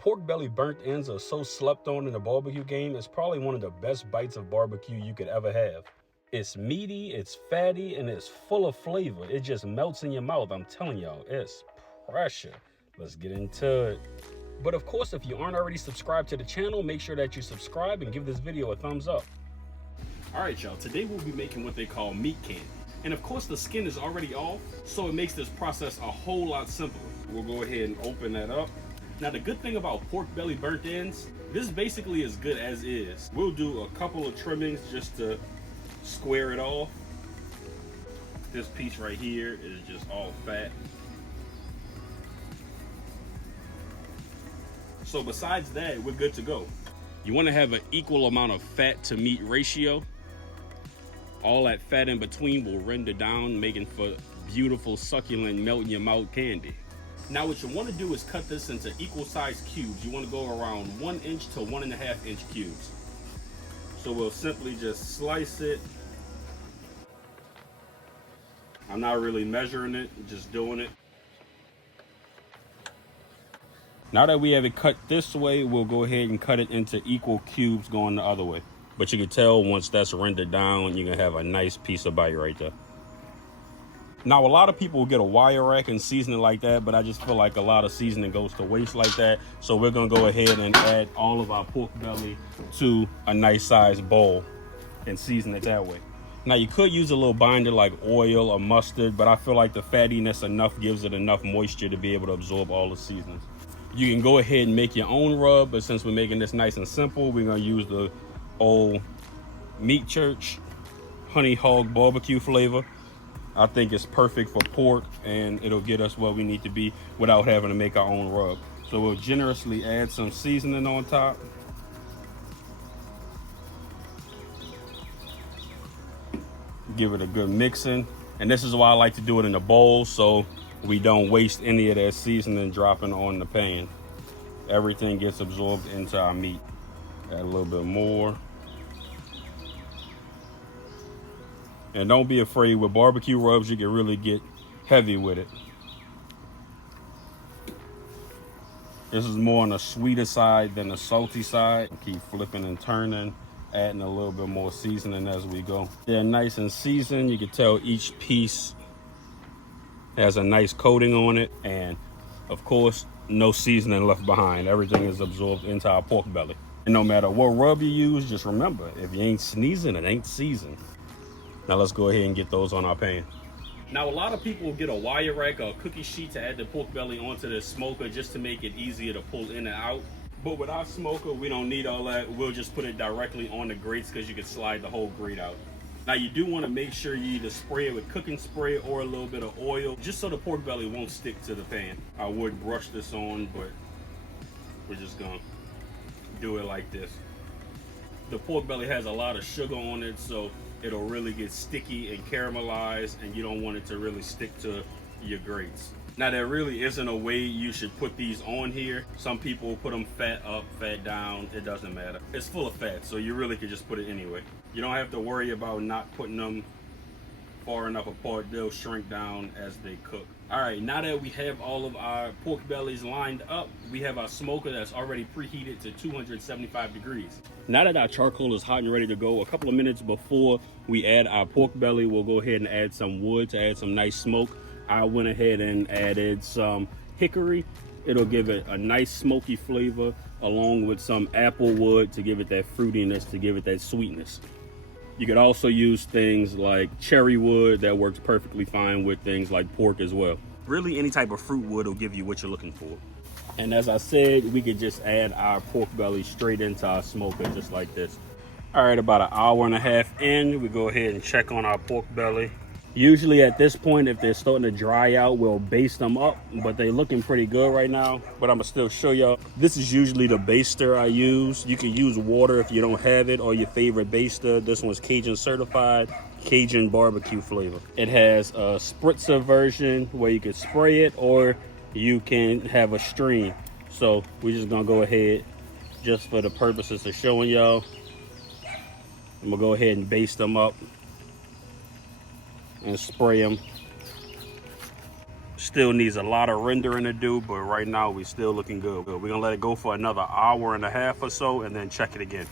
Pork belly burnt ends are so slept on in the barbecue game, it's probably one of the best bites of barbecue you could ever have. It's meaty, it's fatty, and it's full of flavor. It just melts in your mouth. I'm telling y'all, it's pressure. Let's get into it. But of course, if you aren't already subscribed to the channel, make sure that you subscribe and give this video a thumbs up. All right, y'all, today we'll be making what they call meat candy. And of course, the skin is already off, so it makes this process a whole lot simpler. We'll go ahead and open that up. Now, the good thing about pork belly burnt ends, this basically is good as is. We'll do a couple of trimmings just to square it off. This piece right here is just all fat. So besides that, we're good to go. You want to have an equal amount of fat to meat ratio. All that fat in between will render down, making for beautiful, succulent, melt in your mouth candy. Now what you want to do is cut this into equal sized cubes. You want to go around 1 inch to 1.5 inch cubes. So we'll simply just slice it. I'm not really measuring it, just doing it. Now that we have it cut this way, we'll go ahead and cut it into equal cubes going the other way. But you can tell once that's rendered down, you're gonna have a nice piece of bite right there. Now, a lot of people will get a wire rack and season it like that, but I just feel like a lot of seasoning goes to waste like that. So we're gonna go ahead and add all of our pork belly to a nice sized bowl and season it that way. Now, you could use a little binder like oil or mustard, but I feel like the fattiness gives it enough moisture to be able to absorb all the seasonings. You can go ahead and make your own rub, but since we're making this nice and simple, we're gonna use the old Meat Church honey hog barbecue flavor. I think it's perfect for pork, and it'll get us where we need to be without having to make our own rub. So we'll generously add some seasoning on top. Give it a good mixing. And this is why I like to do it in a bowl, so we don't waste any of that seasoning dropping on the pan. Everything gets absorbed into our meat. Add a little bit more. And don't be afraid, with barbecue rubs, you can really get heavy with it. This is more on the sweeter side than the salty side. Keep flipping and turning, adding a little bit more seasoning as we go. They're nice and seasoned. You can tell each piece has a nice coating on it. And of course, no seasoning left behind. Everything is absorbed into our pork belly. And no matter what rub you use, just remember, if you ain't sneezing, it ain't seasoned. Now let's go ahead and get those on our pan. Now, a lot of people will get a wire rack or a cookie sheet to add the pork belly onto the smoker just to make it easier to pull in and out. But with our smoker, we don't need all that. We'll just put it directly on the grates because you can slide the whole grate out. Now, you do want to make sure you either spray it with cooking spray or a little bit of oil, just so the pork belly won't stick to the pan. I would brush this on, but we're just gonna do it like this. The pork belly has a lot of sugar on it, so it'll really get sticky and caramelized, and you don't want it to really stick to your grates. Now, there really isn't a way you should put these on here. Some people put them fat up, fat down. It doesn't matter. It's full of fat, so you really could just put it anyway. You don't have to worry about not putting them far enough apart. They'll shrink down as they cook. All right, now that we have all of our pork bellies lined up, we have our smoker that's already preheated to 275 degrees. Now that our charcoal is hot and ready to go, a couple of minutes before we add our pork belly, we'll go ahead and add some wood to add some nice smoke. I went ahead and added some hickory. It'll give it a nice smoky flavor, along with some apple wood to give it that fruitiness, to give it that sweetness. You could also use things like cherry wood. That works perfectly fine with things like pork as well. Really, any type of fruit wood will give you what you're looking for. And as I said, we could just add our pork belly straight into our smoker just like this. All right, about 1.5 hours in, we go ahead and check on our pork belly. Usually at this point, if they're starting to dry out, we'll baste them up, but they're looking pretty good right now. But I'm gonna still show y'all. This is usually the baster I use. You can use water if you don't have it, or your favorite baster. This one's Cajun certified, Cajun barbecue flavor. It has a spritzer version where you can spray it, or you can have a stream. So we're just gonna go ahead, just for the purposes of showing y'all, I'm gonna go ahead and baste them up and spray them Still needs a lot of rendering to do, but right now we still looking good. We're gonna let it go for another hour and a half or so and then check it again.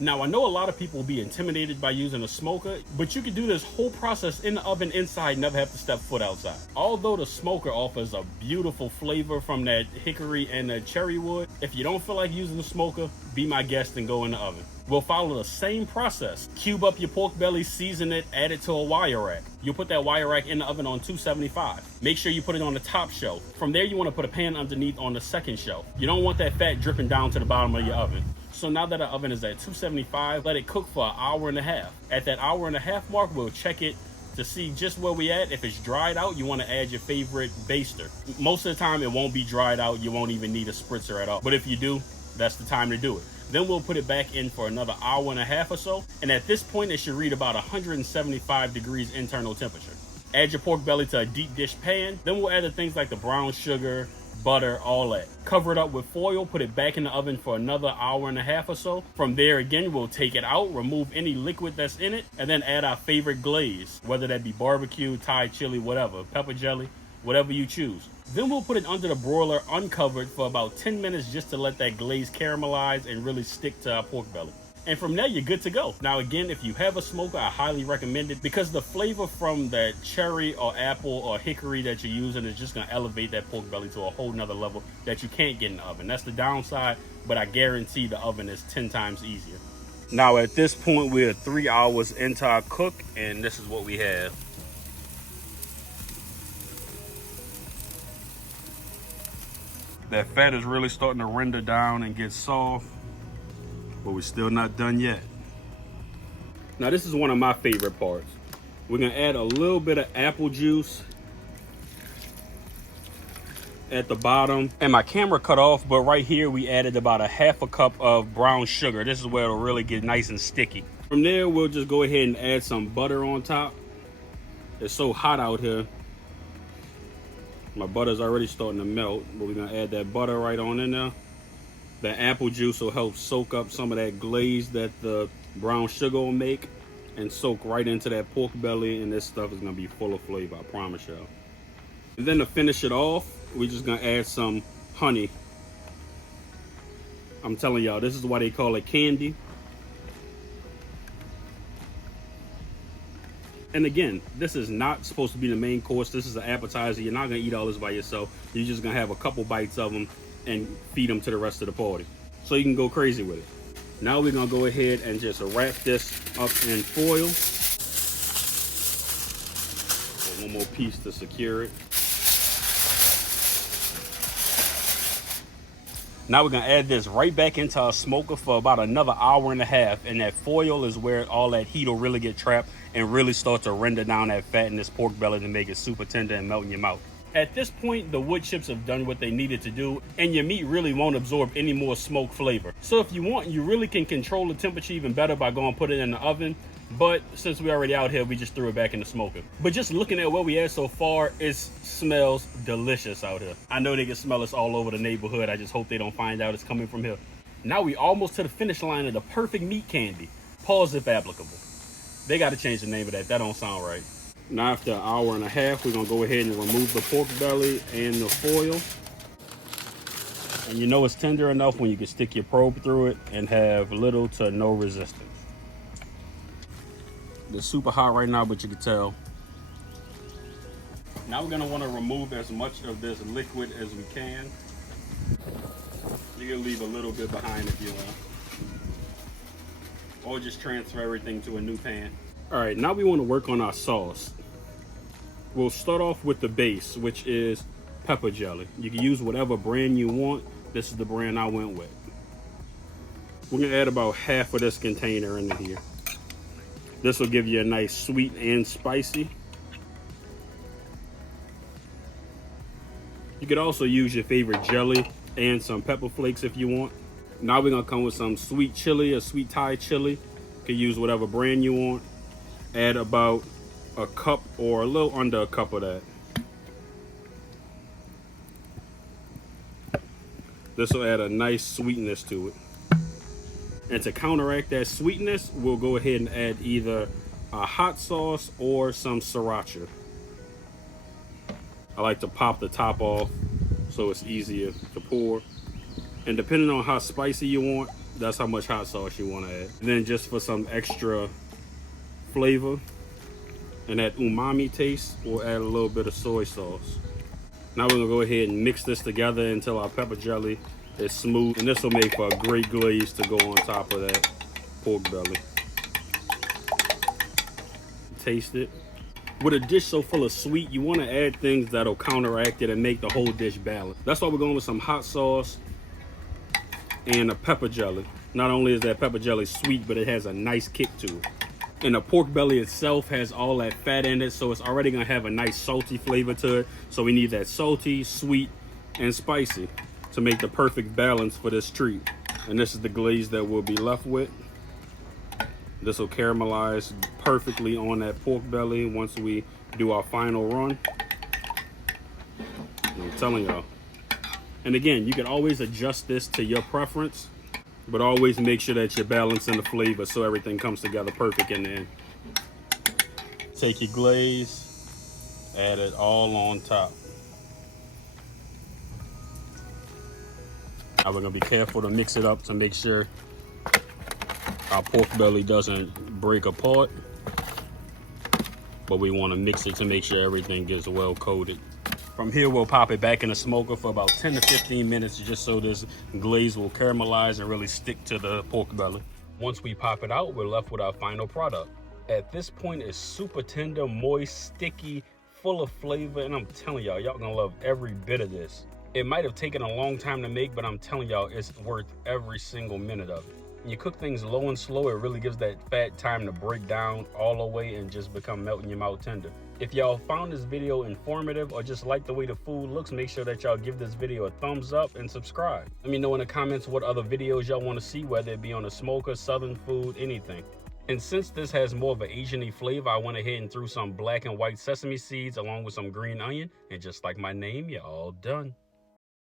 Now, I know a lot of people will be intimidated by using a smoker, but you can do this whole process in the oven inside, never have to step foot outside. Although the smoker offers a beautiful flavor from that hickory and that cherry wood, if you don't feel like using the smoker, be my guest and go in the oven. We'll follow the same process. Cube up your pork belly, season it, add it to a wire rack. You'll put that wire rack in the oven on 275. Make sure you put it on the top shelf. From there, you want to put a pan underneath on the second shelf. You don't want that fat dripping down to the bottom of your oven. So now that the oven is at 275, let it cook for an hour and a half. At that hour and a half mark, we'll check it to see just where we at. If it's dried out, you want to add your favorite baster. Most of the time, it won't be dried out. You won't even need a spritzer at all. But if you do, that's the time to do it. Then we'll put it back in for another hour and a half or so. And at this point, it should read about 175 degrees internal temperature. Add your pork belly to a deep dish pan. Then we'll add the things like the brown sugar, butter, all that. Cover it up with foil, put it back in the oven for another hour and a half or so. From there, again, we'll take it out, remove any liquid that's in it, and then add our favorite glaze, whether that be barbecue, Thai chili, whatever, pepper jelly, whatever you choose. Then we'll put it under the broiler uncovered for about 10 minutes just to let that glaze caramelize and really stick to our pork belly. And from there, you're good to go. Now, again, if you have a smoker, I highly recommend it because the flavor from that cherry or apple or hickory that you're using is just gonna elevate that pork belly to a whole nother level that you can't get in the oven. That's the downside, but I guarantee the oven is 10 times easier. Now, at this point, we're 3 hours into our cook, and this is what we have. That fat is really starting to render down and get soft, but we're still not done yet. Now, this is one of my favorite parts. We're gonna add a little bit of apple juice at the bottom. And my camera cut off, but right here we added about a half a cup of brown sugar. This is where it'll really get nice and sticky. From there, we'll just go ahead and add some butter on top. It's so hot out here. My butter's already starting to melt, but we're gonna add that butter right on in there. The apple juice will help soak up some of that glaze that the brown sugar will make and soak right into that pork belly, and this stuff is gonna be full of flavor, I promise y'all. And then to finish it off, we're just gonna add some honey. I'm telling y'all, this is why they call it candy. And again, this is not supposed to be the main course. This is an appetizer. You're not gonna eat all this by yourself. You're just gonna have a couple bites of them and feed them to the rest of the party. So you can go crazy with it. Now we're gonna go ahead and just wrap this up in foil. So one more piece to secure it. Now we're gonna add this right back into our smoker for about another hour and a half, and that foil is where all that heat will really get trapped and really start to render down that fat in this pork belly to make it super tender and melt in your mouth. At this point, the wood chips have done what they needed to do, and your meat really won't absorb any more smoke flavor. So if you want, you really can control the temperature even better by going put it in the oven. But since we're already out here, we just threw it back in the smoker. But just looking at what we had so far, it smells delicious out here. I know they can smell us all over the neighborhood. I just hope they don't find out it's coming from here. Now we almost to the finish line of the perfect meat candy. Pause if applicable. They got to change the name of that. That don't sound right. Now after an hour and a half, we're gonna go ahead and remove the pork belly and the foil. And you know it's tender enough when you can stick your probe through it and have little to no resistance. It's super hot right now, but you can tell. Now we're gonna wanna remove as much of this liquid as we can. You can leave a little bit behind if you want. Or just transfer everything to a new pan. All right, now we wanna work on our sauce. We'll start off with the base, which is pepper jelly. You can use whatever brand you want. This is the brand I went with. We're gonna add about half of this container into here. This will give you a nice sweet and spicy. You could also use your favorite jelly and some pepper flakes if you want. Now we're gonna come with some sweet chili or sweet Thai chili. You can use whatever brand you want. Add about a cup or a little under a cup of that. This will add a nice sweetness to it. And to counteract that sweetness, we'll go ahead and add either a hot sauce or some sriracha. I like to pop the top off so it's easier to pour. And depending on how spicy you want, that's how much hot sauce you want to add. And then just for some extra flavor and that umami taste, we'll add a little bit of soy sauce. Now we're gonna go ahead and mix this together until our pepper jelly is smooth. And this will make for a great glaze to go on top of that pork belly. Taste it. With a dish so full of sweet, you want to add things that'll counteract it and make the whole dish balanced. That's why we're going with some hot sauce and a pepper jelly. Not only is that pepper jelly sweet, but it has a nice kick to it. And the pork belly itself has all that fat in it, so it's already gonna have a nice salty flavor to it. So we need that salty, sweet, and spicy to make the perfect balance for this treat. And this is the glaze that we'll be left with. This will caramelize perfectly on that pork belly once we do our final run. I'm telling y'all. And again, you can always adjust this to your preference, but always make sure that you're balancing the flavor so everything comes together perfect in the end. Take your glaze, add it all on top. Now we're gonna be careful to mix it up to make sure our pork belly doesn't break apart, but we want to mix it to make sure everything gets well coated. From here, we'll pop it back in the smoker for about 10 to 15 minutes just so this glaze will caramelize and really stick to the pork belly. Once we pop it out, we're left with our final product. At this point, it's super tender, moist, sticky, full of flavor, and I'm telling y'all, y'all gonna love every bit of this. It might have taken a long time to make, but I'm telling y'all, it's worth every single minute of it. When you cook things low and slow, it really gives that fat time to break down all the way and just become melt in your mouth tender. If y'all found this video informative or just like the way the food looks, make sure that y'all give this video a thumbs up and subscribe. Let me know in the comments what other videos y'all want to see, whether it be on a smoker, southern food, anything. And since this has more of an Asian-y flavor, I went ahead and threw some black and white sesame seeds along with some green onion. And just like my name, you're all done.